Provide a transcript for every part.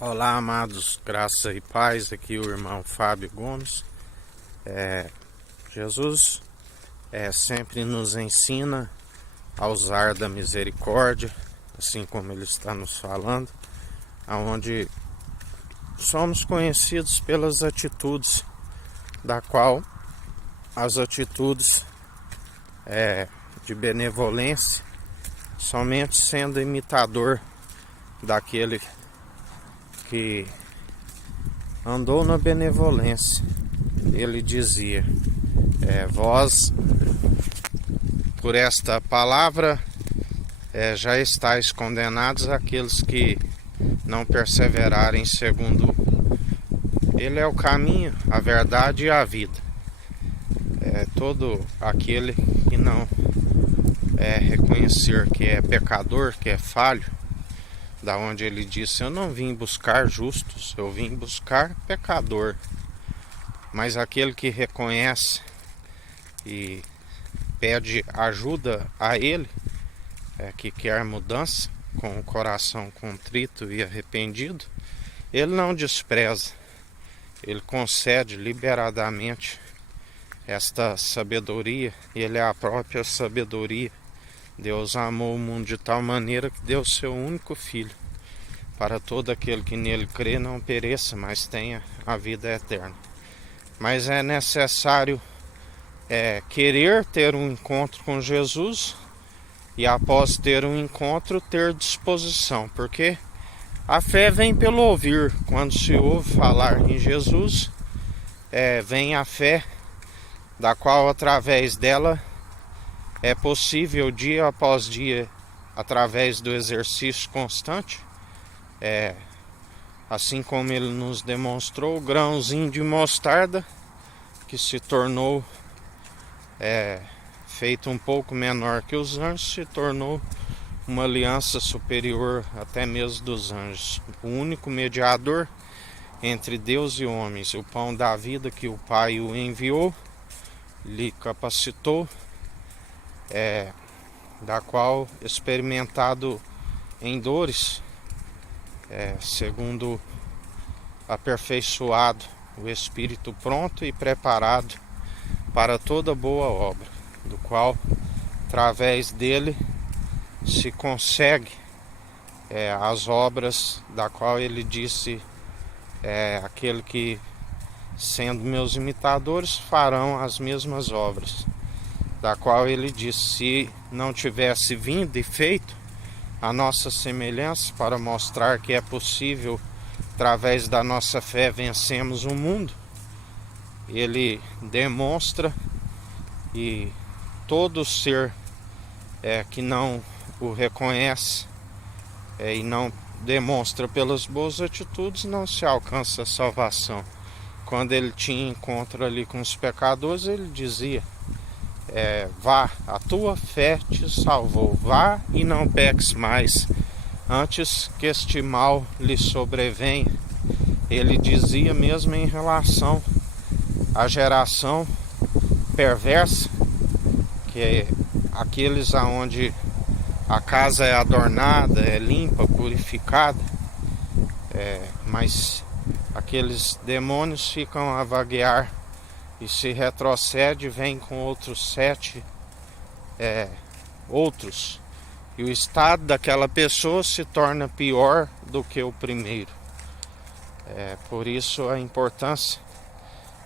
Olá, amados, graça e paz. Aqui o irmão Fábio Gomes. Jesus sempre nos ensina a usar da misericórdia, assim como ele está nos falando, aonde somos conhecidos pelas atitudes, da qual as atitudes de benevolência, somente sendo imitador daquele que andou na benevolência. Ele dizia: vós, por esta palavra, já estáis condenados aqueles que não perseverarem segundo. Ele é o caminho, a verdade e a vida. Todo aquele que não reconhecer que é pecador, que é falho, da onde ele disse: eu não vim buscar justos, eu vim buscar pecador. Mas aquele que reconhece e pede ajuda a ele, que quer mudança, com o coração contrito e arrependido, ele não despreza, ele concede liberadamente esta sabedoria. Ele é a própria sabedoria. Deus amou o mundo de tal maneira que deu seu único filho, para todo aquele que nele crê não pereça, mas tenha a vida eterna. Mas é necessário querer ter um encontro com Jesus, e após ter um encontro, ter disposição, porque a fé vem pelo ouvir. Quando se ouve falar em Jesus, vem a fé, da qual através dela é possível dia após dia, através do exercício constante, assim como ele nos demonstrou, o grãozinho de mostarda que se tornou feito um pouco menor que os anjos, se tornou uma aliança superior até mesmo dos anjos. O único mediador entre Deus e homens, o pão da vida que o Pai o enviou, lhe capacitou, da qual experimentado em dores, segundo aperfeiçoado o Espírito pronto e preparado para toda boa obra, do qual, através dele, se consegue as obras, da qual ele disse: aquele que, sendo meus imitadores, farão as mesmas obras, da qual ele disse: se não tivesse vindo e feito a nossa semelhança, para mostrar que é possível, através da nossa fé, vencemos o mundo, ele demonstra, e todo ser que não o reconhece e não demonstra pelas boas atitudes, não se alcança a salvação. Quando ele tinha encontro ali com os pecadores, ele dizia: vá, a tua fé te salvou, vá e não peques mais, antes que este mal lhe sobrevenha. Ele dizia mesmo em relação à geração perversa, que é aqueles aonde a casa é adornada, é limpa, purificada, mas aqueles demônios ficam a vaguear, e se retrocede, vem com outros 7 outros, e o estado daquela pessoa se torna pior do que o primeiro. Por isso a importância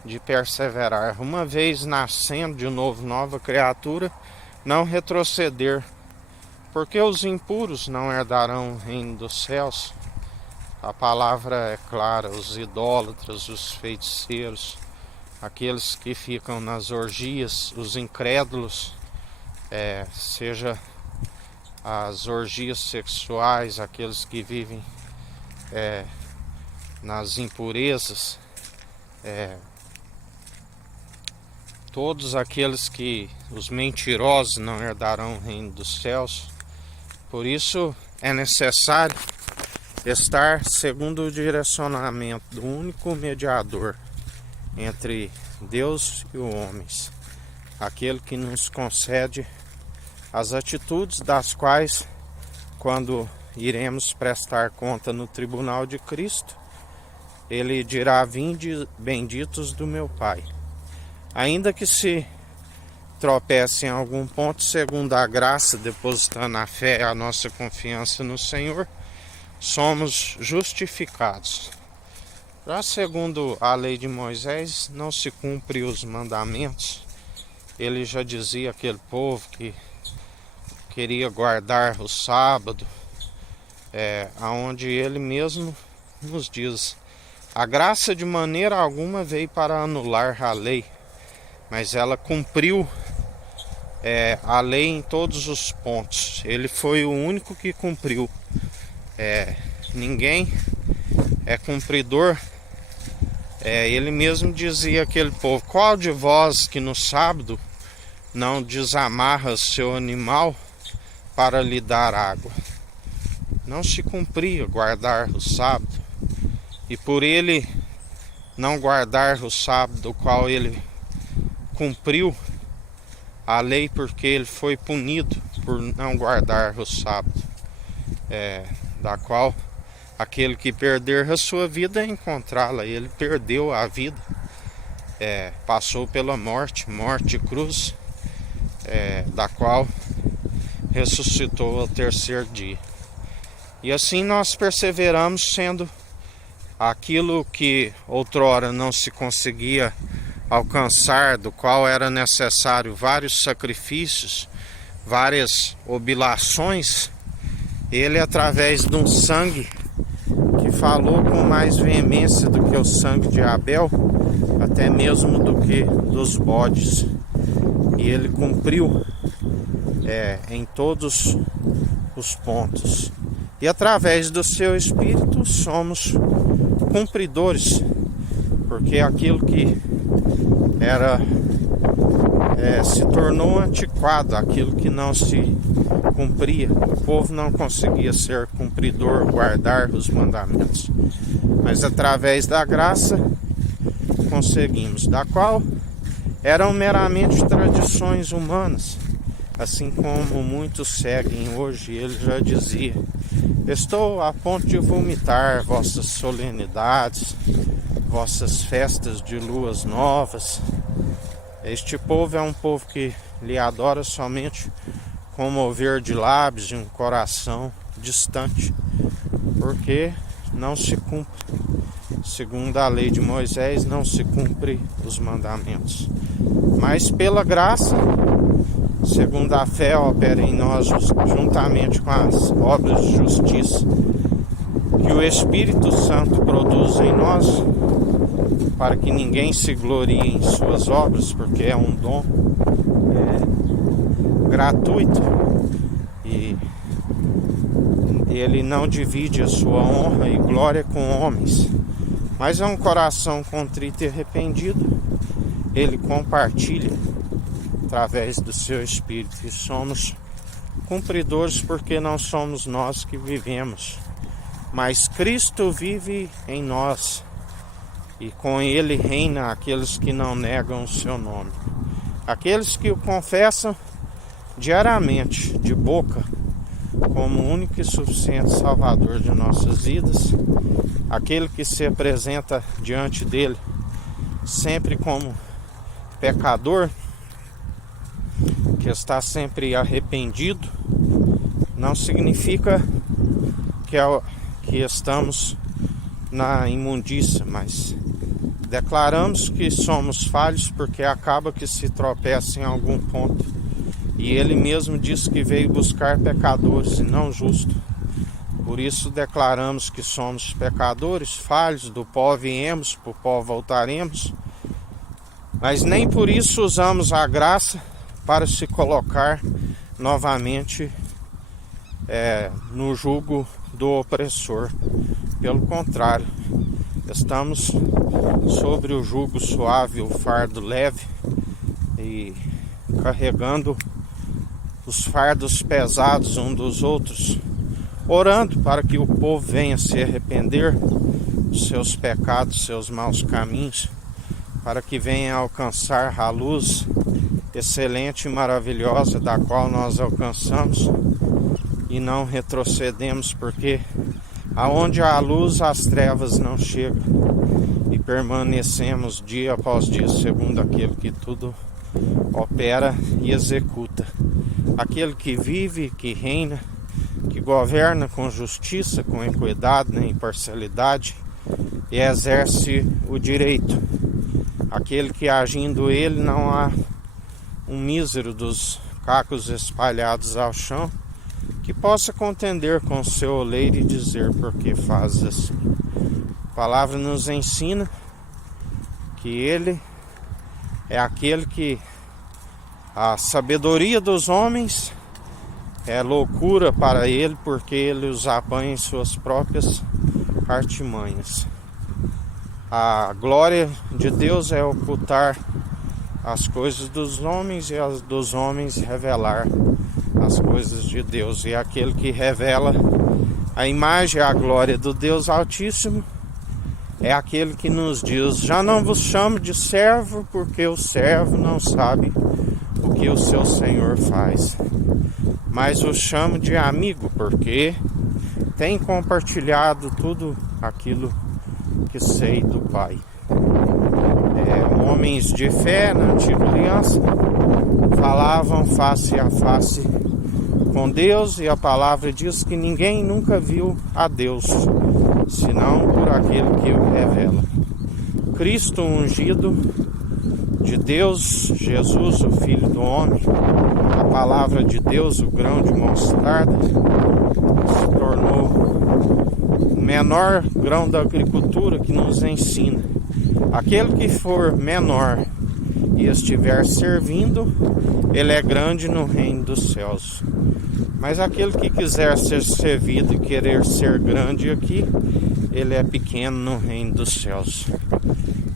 de perseverar, uma vez nascendo de novo, nova criatura, não retroceder, porque os impuros não herdarão o reino dos céus. A palavra é clara: os idólatras, os feiticeiros, aqueles que ficam nas orgias, os incrédulos, seja as orgias sexuais, aqueles que vivem nas impurezas, todos aqueles que, os mentirosos, não herdarão o reino dos céus. Por isso é necessário estar segundo o direcionamento do único mediador entre Deus e os homens, aquele que nos concede as atitudes das quais, quando iremos prestar conta no tribunal de Cristo, ele dirá: vinde benditos do meu Pai. Ainda que se tropece em algum ponto, segundo a graça, depositando a fé e a nossa confiança no Senhor, somos justificados. Já segundo a lei de Moisés, não se cumpre os mandamentos. Ele já dizia aquele povo que queria guardar o sábado, aonde ele mesmo nos diz: a graça de maneira alguma veio para anular a lei, mas ela cumpriu a lei em todos os pontos. Ele foi o único que cumpriu. Ninguém é cumpridor. Ele mesmo dizia àquele povo: qual de vós que no sábado não desamarra seu animal para lhe dar água? Não se cumpria guardar o sábado, e por ele não guardar o sábado, o qual ele cumpriu a lei, porque ele foi punido por não guardar o sábado, da qual aquele que perder a sua vida encontrá-la. Ele perdeu a vida, passou pela morte de cruz, da qual ressuscitou ao terceiro dia. E assim nós perseveramos, sendo aquilo que outrora não se conseguia alcançar, do qual era necessário vários sacrifícios, várias oblações. Ele, através de um sangue que falou com mais veemência do que o sangue de Abel, até mesmo do que dos bodes, e ele cumpriu em todos os pontos. E através do seu Espírito somos cumpridores, porque aquilo que se tornou antiquado, aquilo que não se cumpria. O povo não conseguia ser cumpridor, guardar os mandamentos, mas através da graça conseguimos, da qual eram meramente tradições humanas, assim como muitos seguem hoje. Ele já dizia: estou a ponto de vomitar vossas solenidades, vossas festas de luas novas. Este povo é um povo que lhe adora somente com mover de lábios e um coração distante, porque não se cumpre, segundo a lei de Moisés, não se cumpre os mandamentos. Mas pela graça, segundo a fé, opera em nós juntamente com as obras de justiça que o Espírito Santo produz em nós, para que ninguém se glorie em suas obras, porque é um dom gratuito, e ele não divide a sua honra e glória com homens, mas é um coração contrito e arrependido, ele compartilha através do seu Espírito. E somos cumpridores, porque não somos nós que vivemos, mas Cristo vive em nós, e com ele reina aqueles que não negam o seu nome, aqueles que o confessam diariamente de boca como único e suficiente Salvador de nossas vidas, aquele que se apresenta diante dele sempre como pecador, que está sempre arrependido. Não significa que estamos na imundícia, mas declaramos que somos falhos, porque acaba que se tropeça em algum ponto, e ele mesmo disse que veio buscar pecadores e não justos. Por isso declaramos que somos pecadores, falhos, do pó viemos, para o pó voltaremos, mas nem por isso usamos a graça para se colocar novamente no jugo do opressor. Pelo contrário, estamos sobre o jugo suave, o fardo leve, e carregando os fardos pesados um dos outros, orando para que o povo venha se arrepender dos seus pecados, seus maus caminhos, para que venha alcançar a luz excelente e maravilhosa, da qual nós alcançamos, e não retrocedemos, porque aonde há luz as trevas não chegam, e permanecemos dia após dia segundo aquele que tudo opera e executa, aquele que vive, que reina, que governa com justiça, com equidade, né, imparcialidade, e exerce o direito, aquele que agindo ele não há um mísero dos cacos espalhados ao chão que possa contender com o seu oleiro e dizer por que faz assim. A palavra nos ensina que ele é aquele que a sabedoria dos homens é loucura para ele, porque ele os apanha em suas próprias artimanhas. A glória de Deus é ocultar as coisas dos homens e as dos homens revelar as coisas de Deus. E aquele que revela a imagem e a glória do Deus Altíssimo é aquele que nos diz: já não vos chamo de servo, porque o servo não sabe o que o seu Senhor faz, mas o chamo de amigo, porque tem compartilhado tudo aquilo que sei do Pai. Homens de fé na antiga aliança falavam face a face com Deus, e a palavra diz que ninguém nunca viu a Deus, senão por aquele que o revela. Cristo ungido de Deus, Jesus, o Filho do Homem, a palavra de Deus, o grão de mostarda, se tornou o menor grão da agricultura, que nos ensina: aquele que for menor e estiver servindo, ele é grande no reino dos céus. Mas aquele que quiser ser servido e querer ser grande aqui, ele é pequeno no reino dos céus.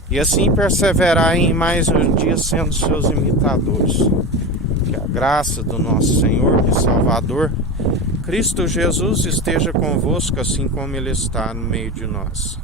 E assim perseverar em mais um dia sendo seus imitadores. Que a graça do nosso Senhor e Salvador, Cristo Jesus, esteja convosco, assim como Ele está no meio de nós.